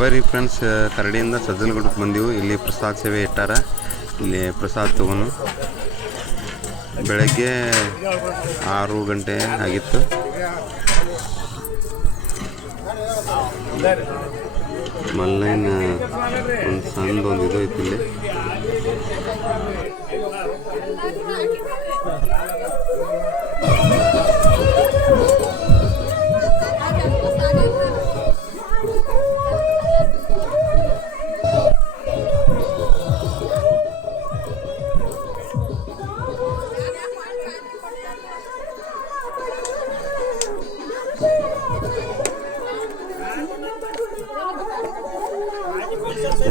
ಬರ್ರಿ ಫ್ರೆಂಡ್ಸ್, ಕರಡಿಯಿಂದ ಸಜ್ಜಲಗುಡ್ಡಕ್ಕೆ ಬಂದೆವು. ಇಲ್ಲಿ ಪ್ರಸಾದ ಸೇವೆ ಇಟ್ಟಾರ. ಇಲ್ಲಿ ಪ್ರಸಾದ ತಗೊಂಡು ಬೆಳಗ್ಗೆ 6 ಗಂಟೆ ಆಗಿತ್ತು. ಮಲ್ಲೈನ್ ಒಂದು ಸಣ್ಣದೊಂದು ಇದು ಐತಿ ಇಲ್ಲಿ.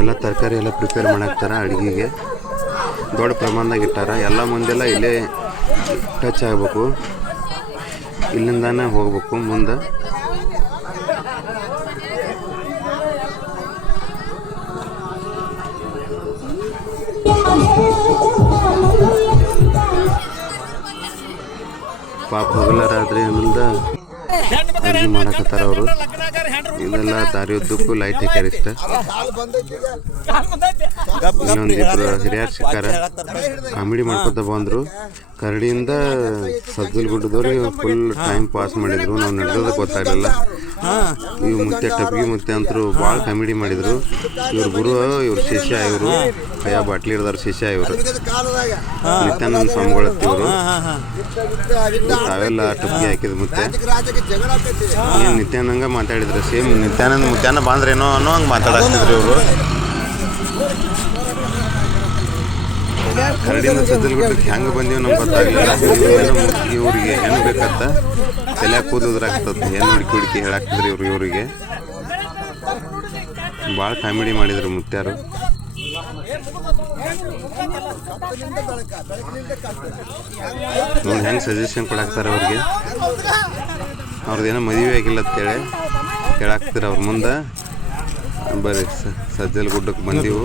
ಎಲ್ಲ ತರಕಾರಿ ಎಲ್ಲ ಪ್ರಿಪೇರ್ ಮಾಡಾಕ್ತಾರ. ಅಡುಗೆಗೆ ದೊಡ್ಡ ಪ್ರಮಾಣದಾಗ ಇಟ್ಟಾರ. ಎಲ್ಲ ಮುಂದೆಲ್ಲ ಇಲ್ಲೇ ಟಚ್ ಆಗಬೇಕು, ಇಲ್ಲಿಂದಾನೆ ಹೋಗ್ಬೇಕು ಮುಂದೆ. ಪಾಪ ಹಗಲ ರಾತ್ರಿ ಅನ್ನೋದ ಅಡುಗೆ ಮಾಡಕತ್ತಾರ ಅವರು. ಇದೆಲ್ಲ ದಾರಿ ಉದ್ದಕ್ಕೂ ಲೈಟ್ ಹಾಕ್ಯಾರ. ಇಷ್ಟ ಇನ್ನೊಂದಿಬ್ರು ಹಿರಿಯರು ಸಿಕ್ಕಾರ, ಕಾಮಿಡಿ ಮಾಡ್ಕೊತ ಬಂದರು. ಕರಡಿಯಿಂದ ಸಜ್ಜಲಗುಡ್ಡದವ್ರಿಗೆ ಫುಲ್ ಟೈಮ್ ಪಾಸ್ ಮಾಡಿದ್ರು. ನಾವು ನಡೆದೋದಕ್ಕೆ ಗೊತ್ತಾಗಲಿಲ್ಲ. ಇವು ಮುತ್ತೆ ಟಪ್ಗಿ ಮುತ್ತೆ ಅಂತರು ಭಾಳ ಕಾಮಿಡಿ ಮಾಡಿದರು. ಇವ್ರ ಗುರು, ಇವ್ರ ಶಿಷ್ಯ, ಇವರು ಕೈಯ ಬಾಟ್ಲಿ ಹಿಡ್ದಾರ ಶಿಷ್ಯ. ಇವರು ನಿತ್ಯಾನಂದ ಸ್ವಾಮಿಗಳತ್ತಿವರು. ತಾವೆಲ್ಲ ಟಪ್ಗಿ ಹಾಕಿದ ಮುತ್ತೆ ಏನು ನಿತ್ಯಾನಂಗ ಮಾತಾಡಿದ್ರು. ಸೇಮ್ ನಿತ್ಯಾನಂದ ಮುತ್ಯಾನ ಬಾಂದ್ರೇನೋ ಅನ್ನೋ ಹಂಗೆ ಮಾತಾಡ್ತಿದ್ರು ಇವರು. ಕರಡಿಯಿಂದ ಸಜ್ಜಲಗುಡ್ಡಕ್ಕೆ ಹೆಂಗೆ ಬಂದೀವಿ ನಮ್ಗೆ ಗೊತ್ತಾಗಲಿಲ್ಲ. ಇವ್ರಿಗೆ ಹೆಣ್ಣು ಬೇಕಂತ ತಲೆ ಕೂದೋದ್ರಾಗ್ತದೆ. ಹೆಣ್ಣು ಹುಡುಕಿ ಹೇಳಾಕ್ತಿದ್ರು ಇವರಿಗೆ. ಭಾಳ ಕಾಮಿಡಿ ಮಾಡಿದ್ರು ಮುತ್ಯಾರು. ನೋಡಿ ಹೆಂಗೆ ಸಜೆಷನ್ ಕೊಡಾಕ್ತಾರೆ ಅವ್ರಿಗೆ. ಅವ್ರದ್ದೇನೋ ಮದುವೆ ಆಗಿಲ್ಲ ಅಂತೇಳಿ ಹೇಳಾಕ್ತಿರ ಅವ್ರ ಮುಂದೆ. ಬರ್ರಿ, ಸಜ್ಜಲಗುಡ್ಡಕ್ಕೆ ಬಂದೀವು,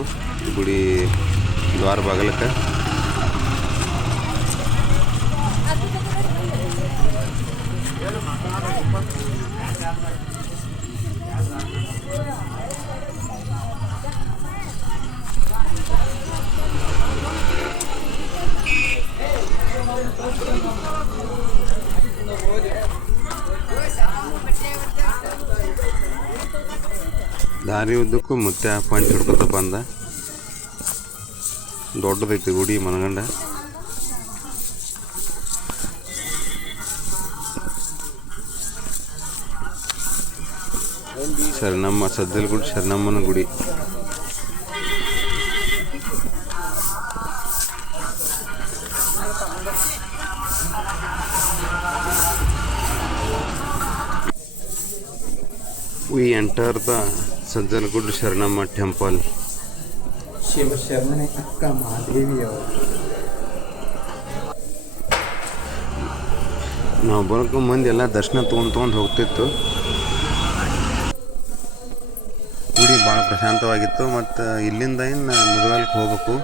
ಗುಡಿ ದ್ವಾರ ಬಾಗಲಕ್ಕೆ. ದಾರಿ ಉದ್ದಕ್ಕೂ ಮುತ್ತೆ ಪಂಚ್ ಹಿಡ್ಕೊತ ಬಂದ. ದೊಡ್ಡದೈತಿ ಗುಡಿ ಮನಗಂಡ. ಶರಣಮ್ಮ, ಸಜ್ಜಲಗುಡ್ಡ ಶರಣಮ್ಮನ ಗುಡಿ. We enter the Sajjalagudda Sharanamma temple. ಶಿವಶರಣನೆ ಅಕ್ಕ ಮಹಾದೇವಿಯವರು. ನಾವು ಬರೋಕ್ಕೂ ಮಂದಿ ಎಲ್ಲ ದರ್ಶನ ತೊಗೊಂಡು ಹೋಗ್ತಿತ್ತು. ಗುಡಿ ಭಾಳ ಪ್ರಶಾಂತವಾಗಿತ್ತು. ಮತ್ತು ಇಲ್ಲಿಂದ ಏನು ಮುದಗಲ್ಗೆ ಹೋಗ್ಬೇಕು.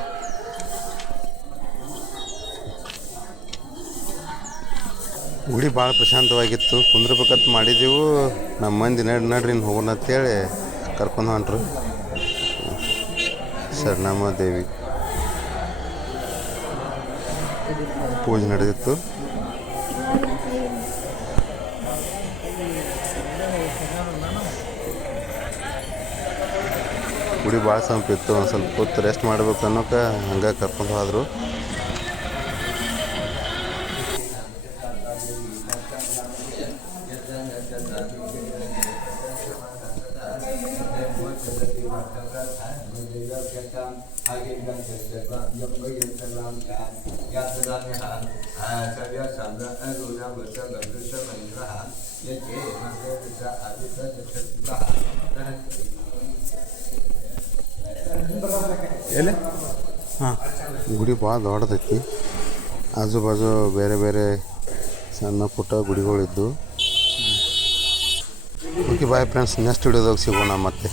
ಗುಡಿ ಭಾಳ ಪ್ರಶಾಂತವಾಗಿತ್ತು. ಕುಂದ್ರಬೇಕಂತ ಮಾಡಿದೆವು. ನಮ್ಮ ಮಂದಿ ನಡ್ರಿ ಹೋಗೋಣ ಅಂತೇಳಿ ಕರ್ಕೊಂಡು ಹೊಂಟ್ರು. ಶರಣಮ್ಮ ದೇವಿ ಪೂಜೆ ನಡೆದಿತ್ತು. ಗುಡಿ ಭಾಳ ಸಂಪಿತ್ತು. ಒಂದು ಸ್ವಲ್ಪ ಹೊತ್ತು ರೆಸ್ಟ್ ಮಾಡ್ಬೇಕು ಅನ್ನೋಕೆ ಹಂಗೆ ಕರ್ಕೊಂಡು ಹೋದ್ರು. ಹಾಂ, ಗುಡಿ ಭಾಳ ದೊಡ್ಡದೈತಿ. ಆಜು ಬಾಜು ಬೇರೆ ಬೇರೆ ಸಣ್ಣ ಪುಟ್ಟ ಗುಡಿಗಳಿದ್ದು. ಓಕೆ ಬಾಯ್ ಫ್ರೆಂಡ್ಸ್, ನೆಕ್ಸ್ಟ್ ವಿಡಿಯೋದಾಗ ಸಿಗೋಣ ಮತ್ತೆ.